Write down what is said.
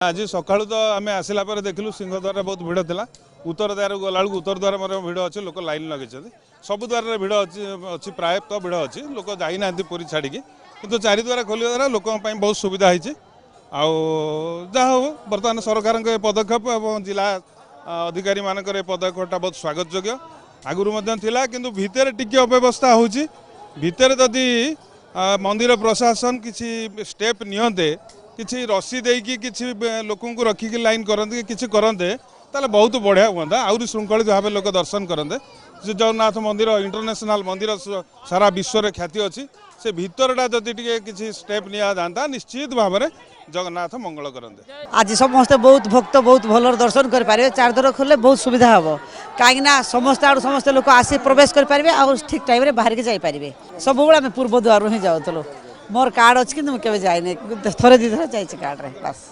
आज सका तो आम आसला देखिलु सिंहद्वार बहुत भिड़ था उत्तर द्वार गला उत्तर द्वार भिड़ अच्छे लोक लाइन लगे सब द्वार भिड़ अच्छी प्रायतः भिड़ अच्छी लोक जाना पुरी छाड़ी कि चारिद्वार खोलिया द्वारा लोक बहुत सुविधा होती जहाँ हो बर्तमान सरकार पदक्षेप और जिला अधिकारी मानक पदक्षेपटा बहुत स्वागत योग्य आगुरी किंतु भितर टी अव्यवस्था होती भितर जदि मंदिर प्रशासन किसी स्टेप नियंते किसी रसी देकी किसी लोक रखिक लाइन करते कि करते ताले बहुत बढ़िया हुआ आहरी श्रृंखलित भाव लोक दर्शन करते जगन्नाथ मंदिर इंटरनेशनल मंदिर सारा विश्व में ख्याति अच्छी से भितरटा जदि किसी स्टेप निया जाता निश्चित भाव में जगन्नाथ मंगल करते। आज समस्त बहुत भक्त बहुत भल दर्शन करेंगे चारद्वार खोले बहुत सुविधा हम कहीं समस्त आड़ समस्त लोक आसी प्रवेश करेंगे और ठीक टाइम बाहर के जापरेंगे सब आम पूर्व द्वार ही जाऊँ मोर कार्ड अच्छी कि मुझे जाए थे दी थर जाइए कार्ड रे बस।